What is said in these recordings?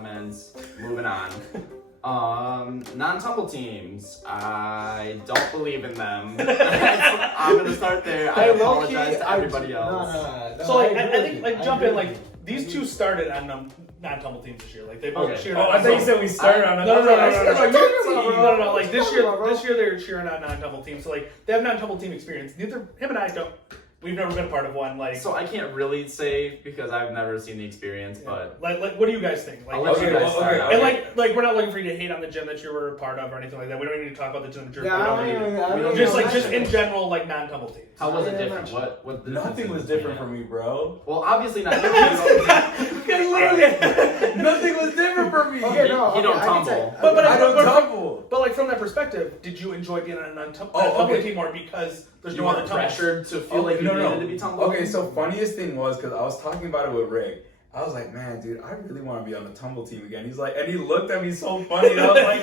comments. Moving on. Non-tumble teams. I don't believe in them. I'm gonna start there. I apologize to everybody else. No. So like, I think like jump in like these two started on non-tumble teams this year. Like they both cheered. I thought you said we started on. No. Like this year they're cheering on non-tumble teams. So like they have non-tumble team experience. Neither him and I don't. We've never been a part of one. Like so, I can't really say because I've never seen the experience. But like, what do you guys think? Like, I'll let you guys start. And like, we're not looking for you to hate on the gym that you were a part of or anything like that. We don't even need to talk about the gym that you're a part of. Just in general, like non-tumble teams. How was it different? What? Nothing was different for me, bro. Well, obviously not. Nothing was different for me. Okay, you don't tumble. I don't tumble. But like from that perspective, did you enjoy being on a non-tumble team more because there's no other pressure to feel like you needed to be tumbling? Okay, so funniest thing was because I was talking about it with Rick. I was like, man, dude, I really want to be on the tumble team again. He's like, and he looked at me so funny. And I was like,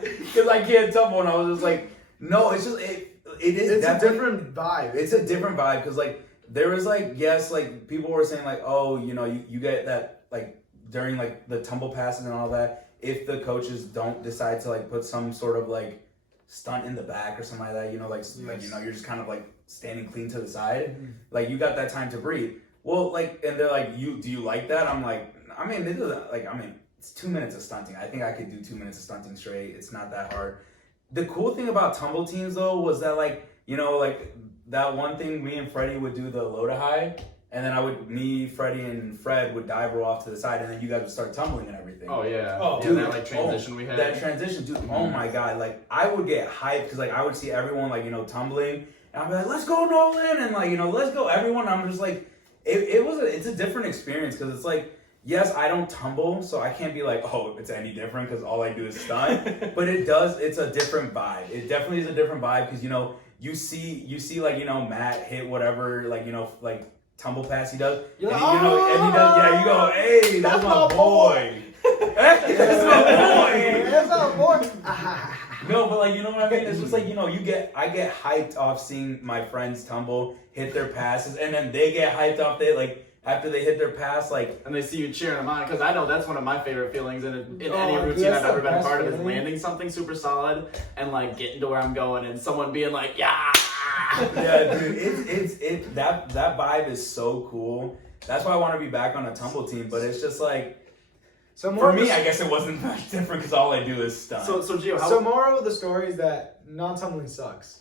because I can't tumble, and I was just like, no, it's just it is. It's a different vibe. It's a different vibe because like there was like yes, like people were saying like, oh, you know, you get that like during like the tumble passes and all that. If the coaches don't decide to like put some sort of like stunt in the back or something like that, you know, like you know, you're just kind of like standing clean to the side, like you got that time to breathe. Well, like, and they're like, do you like that? I'm like, I mean, it doesn't like, I mean, it's 2 minutes of stunting. I think I could do 2 minutes of stunting straight. It's not that hard. The cool thing about tumble teams though was that like, you know, like that one thing me and Freddie would do the low to high. And then me, Freddie, and Fred would dive roll off to the side, and then you guys would start tumbling and everything. Oh yeah. Oh, dude, that like transition we had. That transition, dude. Oh my god, like I would get hyped because like I would see everyone like, you know, tumbling, and I'd be like, let's go Nolan, and like, you know, let's go everyone. I'm just like, it's a different experience because it's like, yes, I don't tumble, so I can't be like, oh, it's any different because all I do is stunt. But it's a different vibe. It definitely is a different vibe because you know you see like, you know, Matt hit whatever, like, you know, like tumble pass he does, and, like, you know, and he does, yeah, you go, hey, that's my boy. That's my boy. No, but like, you know what I mean? It's just like, you know, I get hyped off seeing my friends tumble, hit their passes, and then they get hyped off after they hit their pass, like, and they see you cheering them on, because I know that's one of my favorite feelings in any routine I've ever been a part of is landing something super solid and like getting to where I'm going and someone being like, yeah. Yeah, dude, that vibe is so cool. That's why I want to be back on a tumble team, but it's just like, so for me, I guess it wasn't that different because all I do is stunt. So Gio, so moral of the story is that non-tumbling sucks.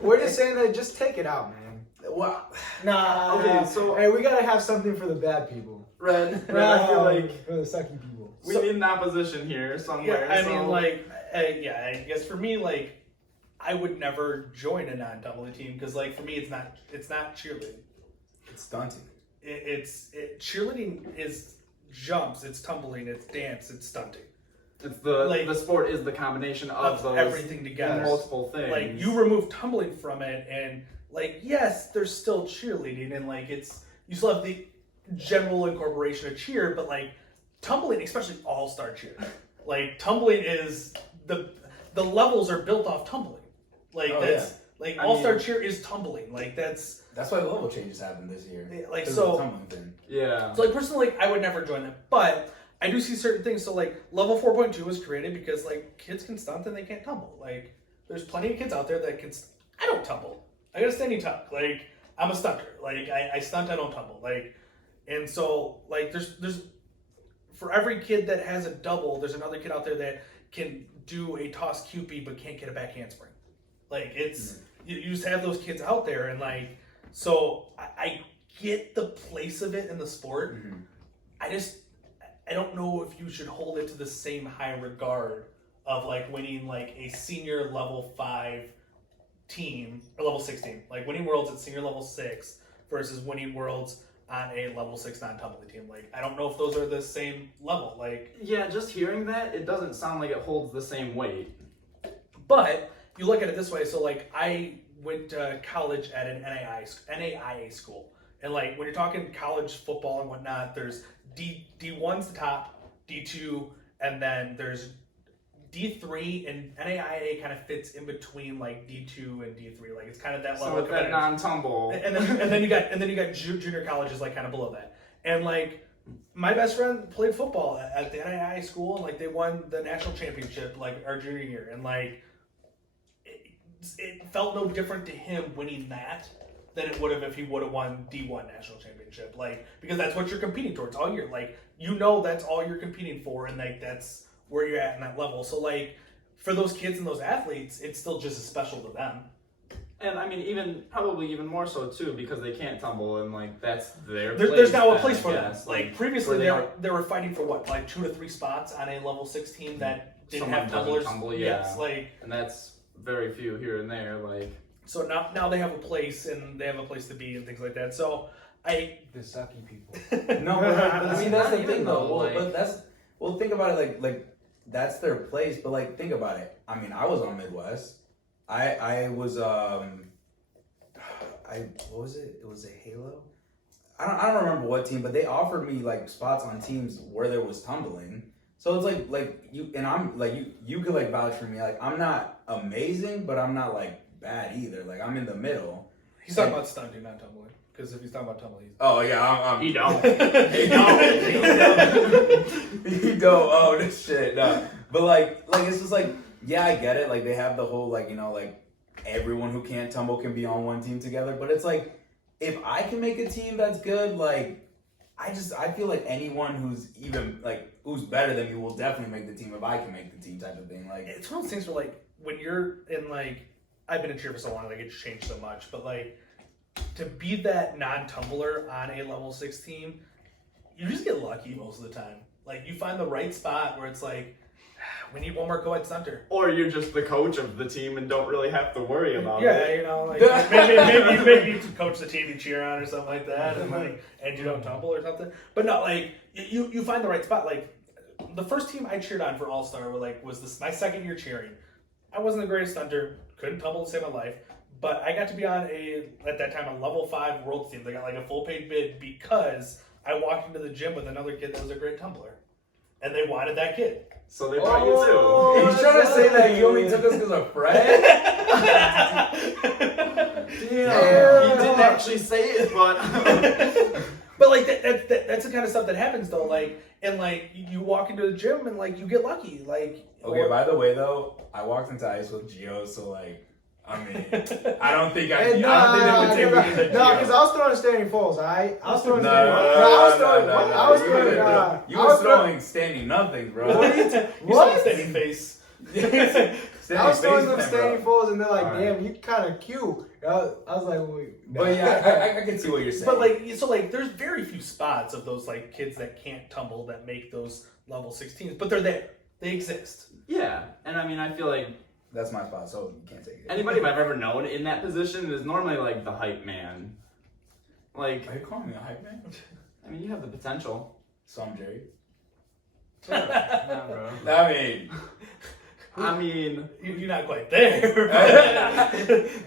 We're just saying that just take it out, man. Well, nah. Okay, so hey, we gotta have something for the bad people. Ren, I feel like for the sucky people. We need an opposition here somewhere. Yeah, I mean, like, I guess for me, like, I would never join a non-tumbling team because, like, for me, it's not cheerleading. It's stunting. Cheerleading is jumps, it's tumbling, it's dance, it's stunting. It's the sport is the combination of those everything together, multiple things. Like you remove tumbling from it, and like yes, there's still cheerleading, and like you still have the general incorporation of cheer, but like tumbling, especially all-star cheer, like tumbling is the levels are built off tumbling. Like like all-star cheer is tumbling. Like that's why the level changes happened this year. Like so, tumbling thing. Yeah. So like personally, like, I would never join them, but I do see certain things. So like level 4.2 was created because like kids can stunt and they can't tumble. Like there's plenty of kids out there that can. I don't tumble. I got a standing tuck. Like I'm a stunter. Like I stunt. I don't tumble. Like and so like there's for every kid that has a double, there's another kid out there that can do a toss QP but can't get a back handspring. Like it's you just have those kids out there, and like so I get the place of it in the sport. I don't know if you should hold it to the same high regard of like winning like a senior level 5 team or level 6 team, like winning worlds at senior level 6 versus winning worlds on a level 6 non-tumbling team. Like I don't know if those are the same level. Like yeah, just hearing that, it doesn't sound like it holds the same weight. But you look at it this way, so like I went to college at an NAIA school, and like when you're talking college football and whatnot, there's D1's the top, D2, and then there's D3, and NAIA kind of fits in between like D2 and D3. Like it's kind of that level. So it's that non-tumble. And then you got junior colleges like kind of below that, and like my best friend played football at the NAIA school, and like they won the national championship like our junior year, and like it felt no different to him winning that than it would have if he would have won D1 national championship. Like, because that's what you're competing towards all year. Like, you know that's all you're competing for, and like that's where you're at in that level. So like for those kids and those athletes, it's still just as special to them. And I mean, probably even more so too, because they can't tumble, and like that's their. There's now a place for them. Yes. Like previously, they were fighting for what, like 2 to 3 spots on a level 6 team that didn't Someone have doesn't tumblers. tumble, Yes, like, and that's very few here and there. Like, so now they have a place, and they have a place to be and things like that. So the sucky people. No, but I mean that's the Not thing even though. though, Well, like- think about it like that's their place. But like think about it. I mean, I was on Midwest. I was what was it? It was a Halo. I don't remember what team, but they offered me like spots on teams where there was tumbling. So it's like you and I'm like you could like vouch for me. Like I'm not amazing, but I'm not like bad either. Like I'm in the middle. he's talking about stunting, not tumbling. Because if he's talking about tumbling, he's... Oh yeah, I'm you don't. He don't. He don't. Oh, this shit. No. But like it's just like, yeah, I get it. Like they have the whole like, you know, like everyone who can't tumble can be on one team together. But it's like, if I can make a team that's good, like I feel like anyone who's even like who's better than me will definitely make the team if I can make the team type of thing. Like It's one of those things where like when you're in like, I've been in cheer for so long, like it's changed so much. But like to be that non-tumbler on a level 6 team, you just get lucky most of the time. Like you find the right spot where it's like, we need one more co-ed stunter. Or you're just the coach of the team and don't really have to worry about Yeah, it. you know, like maybe you coach the team you cheer on or something like that, and you don't tumble or something. But not like you find the right spot. Like the first team I cheered on for All Star was my second year cheering. I wasn't the greatest stunter, couldn't tumble to save my life, but I got to be on at that time a level 5 world team. They got like a full paid bid because I walked into the gym with another kid that was a great tumbler, and they wanted that kid. So they brought you too. he's trying to say that you only took us because of Fred. Damn. He didn't actually say it, but But like that's the kind of stuff that happens though. Like and like you walk into the gym and like you get lucky. Like Okay, by the way though, I walked into ice with Gio, so like I mean I don't think I don't think that would take me to the No, Gio. because I was throwing standing falls. I was throwing No, standing falls. I was throwing. You was throwing standing nothings, bro. What? You saw What? the standing face. I was throwing them face, standing bro. falls, and they're like, Alright. "Damn, you kind of cute." I was like, "Wait." But yeah, I can see what you're saying. But like so like there's very few spots of those like kids that can't tumble that make those level 16s, but they're there. They exist. yeah. And I mean, I feel like that's my spot, so you can't take it. anybody I've ever known in that position is normally like the hype man. Like, Are you calling me a hype man? I mean, you have the potential. So I'm Jerry. Nah, bro. I mean, You're not quite there.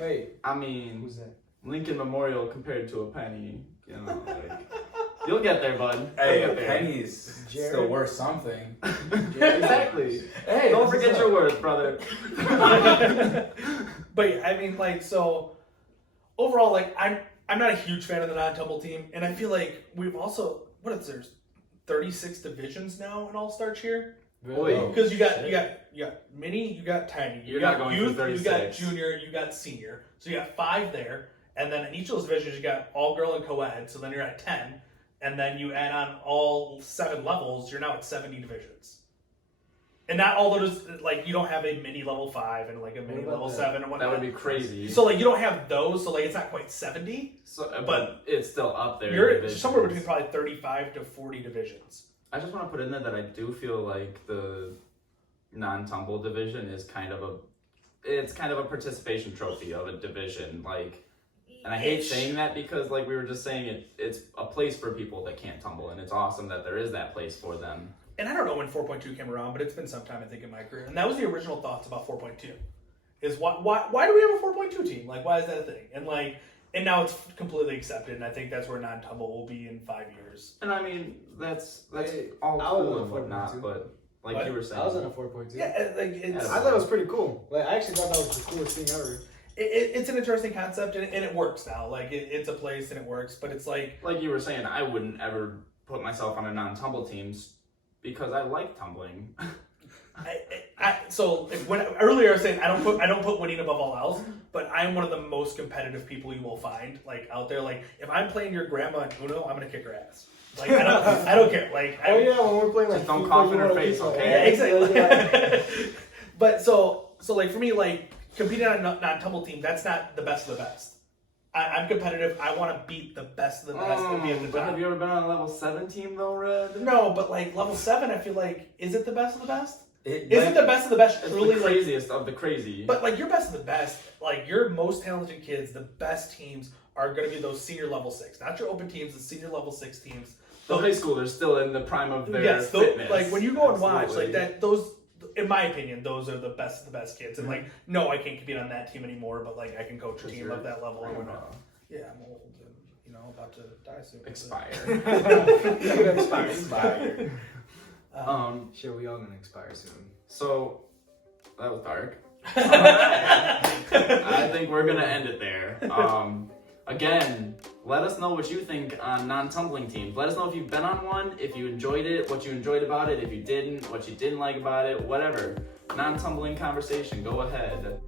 Wait, I mean, who's that? Lincoln Memorial compared to a penny. You know, like, you'll get there, bud. Hey, You'll a get there. penny's still worth something. Exactly. Hey, Don't forget your worth, brother. But yeah, I mean, like, so overall, like, I'm not a huge fan of the non-tumble team, and I feel like we've also there's 36 divisions now in All-Star Cheer. Really? Because you got mini, you got tiny, you You're got not going youth, through you got 36. junior, you got senior. So you got 5 there, and then in each of those divisions you got all girl and co-ed. So then you're at 10, and then you add on all 7 levels. You're now at 70 divisions. And not all those, like, you don't have a mini level 5 and like a mini level 7 and whatnot. That would be crazy. So like you don't have those, so like it's not quite 70. So, but but it's still up there. in You're divisions. somewhere between probably 35 to 40 divisions. I just want to put in there that I do feel like the non-tumble division is kind of a participation trophy of a division. Like, and I hate saying that because, like we were just saying, it's a place for people that can't tumble, and it's awesome that there is that place for them. And I don't know when 4.2 came around, but it's been some time, I think, in my career. And that was the original thoughts about 4.2. Is why do we have a 4.2 team? Like, why is that a thing? And now it's completely accepted, and I think that's where non-tumble will be in 5 years. And I mean, that's Hey, all I was cool on and whatnot, 4.2. but like What? you were saying, I was on a 4.2. Yeah, like it's I thought it was pretty cool. Like, I actually thought that was the coolest thing ever. it's an interesting concept, and it works now. Like it's a place and it works, but it's like you were saying, I wouldn't ever put myself on a non-tumble teams because I like tumbling. So when earlier I was saying I don't put winning above all else, but I'm one of the most competitive people you will find like out there. Like if I'm playing your grandma in Uno, I'm gonna kick her ass. Like I don't care. Like Oh yeah, when we're playing like Just don't FIFA, cough in you her know, face, FIFA, okay? Yeah, right? exactly. But so like for me, like competing on a non-tumble team, that's not the best of the best. I'm competitive. I want to beat the best of the best and be at the But have top. you ever been on a level 7 team though, Red? No, but like level 7, I feel like is it the best of the best? It, Isn't the best of the best It's truly the like? craziest of the crazy. But like your best of the best, like your most talented kids, the best teams are going to be those senior level 6, not your open teams, the senior level 6 teams. the high schoolers still in the prime of their Yes, fitness. like when you go and watch, Absolutely. like that, those, in my opinion, those are the best of the best kids. And like, no, I can't compete on that team anymore, but like I can coach a team of that level or whatnot. Yeah, I'm old and about to die soon. Expire. Expire. Sure, we all gonna expire soon. So that was dark. I think we're gonna end it there. Again, let us know what you think on non-tumbling teams. Let us know if you've been on one, if you enjoyed it, what you enjoyed about it, if you didn't, what you didn't like about it, whatever. Non-tumbling conversation, go ahead.